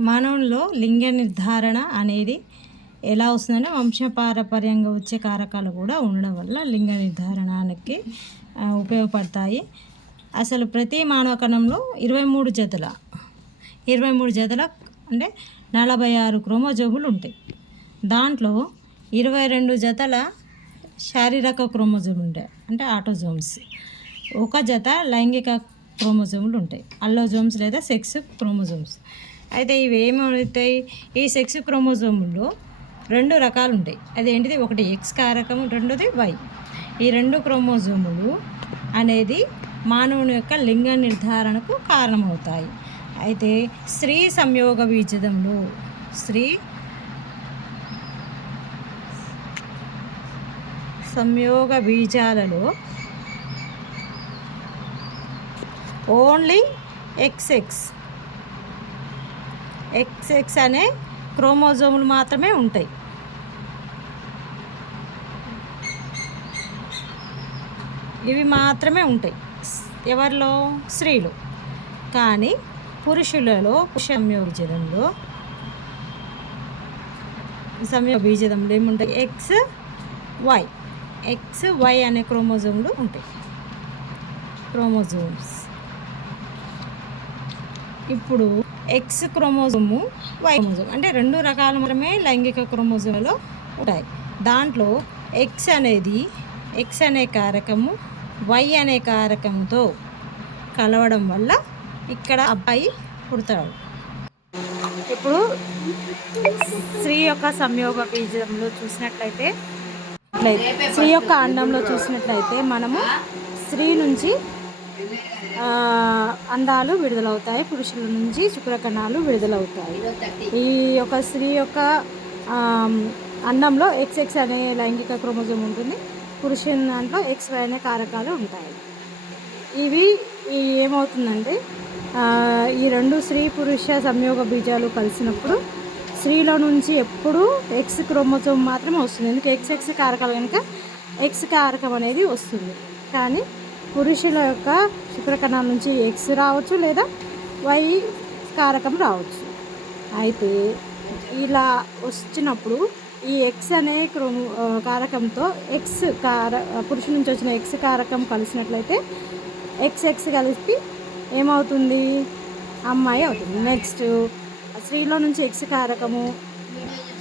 మానవుల్లో లింగ నిర్ధారణ అనేది ఎలా వస్తుందంటే వంశపారపర్యంగా వచ్చే కారకాలు కూడా ఉండడం వల్ల లింగ నిర్ధారణకి ఉపయోగపడతాయి. అసలు ప్రతి మానవ కణంలో ఇరవై మూడు జతల ఇరవై మూడు జతల అంటే నలభై ఆరు క్రోమోజోములు ఉంటాయి. దాంట్లో ఇరవై రెండు జతల శారీరక క్రోమోజోములు ఉంటాయి అంటే ఆటోజోమ్స్. ఒక జత లైంగిక క్రోమోజోములు ఉంటాయి అల్లోజోమ్స్ లేదా సెక్స్ క్రోమోజోమ్స్. అయితే ఇవి ఏమవుతాయి ఈ సెక్స్ క్రోమోజోముల్లో రెండు రకాలు ఉంటాయి అదేంటిది? ఒకటి ఎక్స్ కారకం రెండోది వై ఈ రెండు క్రోమోజోములు అనేది మానవుని యొక్క లింగ నిర్ధారణకు కారణమవుతాయి. అయితే స్త్రీ సంయోగ బీజదంలో స్త్రీ సంయోగ బీజాలలో ఓన్లీ ఎక్స్ఎక్స్ ఎక్స్ఎక్స్ అనే క్రోమోజోములు మాత్రమే ఉంటాయి. ఇవి మాత్రమే ఉంటాయి. ఎవరిలో? స్త్రీలు. కానీ పురుషులలో సంయోగ బీజదంలో సంయోగ బీజదంలో ఏముంటాయి? ఎక్స్ వై ఎక్స్ వై అనే క్రోమోజోమ్లు ఉంటాయి. క్రోమోజోమ్స్. ఇప్పుడు ఎక్స్ క్రోమోజోము వై క్రోమోజోమ్. అంటే రెండు రకాల మాత్రమే లైంగిక క్రోమోజోమ్లో ఉంటాయి. దాంట్లో ఎక్స్ అనేది ఎక్స్ అనే కారకము వై అనే కారకంతో కలవడం వల్ల ఇక్కడ అబ్బాయి పుడతాడు. ఇప్పుడు స్త్రీ యొక్క సంయోగ బీజంలో చూసినట్లయితే స్త్రీ యొక్క అండంలో చూసినట్లయితే మనము స్త్రీ నుంచి అందాలు అండాలు విడుదలవుతాయి. పురుషుల నుంచి శుక్రకణాలు విడుదలవుతాయి. ఈ యొక్క స్త్రీ యొక్క అండంలో ఎక్స్ ఎక్స్ అనే లైంగిక క్రోమోజోమ్ ఉంటుంది. పురుషుని దాంట్లో ఎక్స్ వై అనే కారకాలు ఉంటాయి. ఇవి ఏమవుతుందంటే ఈ రెండు స్త్రీ పురుష సంయోగ బీజాలు కలిసినప్పుడు స్త్రీలో నుంచి ఎప్పుడూ ఎక్స్ క్రోమోజోమ్ మాత్రమే వస్తుంది. ఎందుకు? ఎక్స్ ఎక్స్ కారకాలు కనుక ఎక్స్ కారకం అనేది వస్తుంది. కానీ పురుషుల యొక్క శుక్రకణాల నుంచి ఎక్స్ రావచ్చు లేదా వై కారకం రావచ్చు. అయితే ఇలా వచ్చినప్పుడు ఈ ఎక్స్ అనే క్రోము కారకంతో ఎక్స్ కార పురుషుల నుంచి వచ్చిన ఎక్స్ కారకం కలిసినట్లయితే ఎక్స్ ఎక్స్ కలిపి ఏమవుతుంది? అమ్మాయి అవుతుంది. నెక్స్ట్ స్త్రీలో నుంచి ఎక్స్ కారకము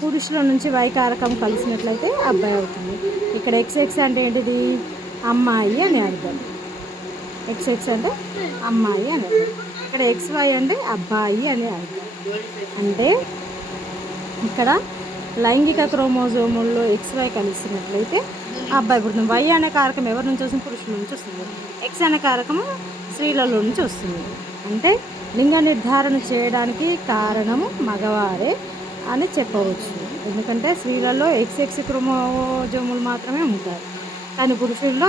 పురుషుల నుంచి వై కారకం కలిసినట్లయితే అబ్బాయి అవుతుంది. ఇక్కడ ఎక్స్ ఎక్స్ అంటే ఏంటిది? అమ్మాయి అని అర్థం. ఎక్స్ ఎక్స్ అంటే అమ్మాయి అని ఇక్కడ ఎక్స్ వై అంటే అబ్బాయి అని అంటే ఇక్కడ లైంగిక క్రోమోజోముల్లో ఎక్స్ వై కలిసినట్లయితే అబ్బాయి పుడుతుంది. వై అనే కారకం ఎవరి నుంచి వస్తుంది? పురుషుల నుంచి వస్తుంది. ఎక్స్ అనే కారకము స్త్రీలలో నుంచి వస్తుంది. అంటే లింగ నిర్ధారణ చేయడానికి కారణము మగవారే అని చెప్పవచ్చు. ఎందుకంటే స్త్రీలలో ఎక్స్ ఎక్స్ క్రోమోజోములు మాత్రమే ఉంటారు కానీ పురుషుల్లో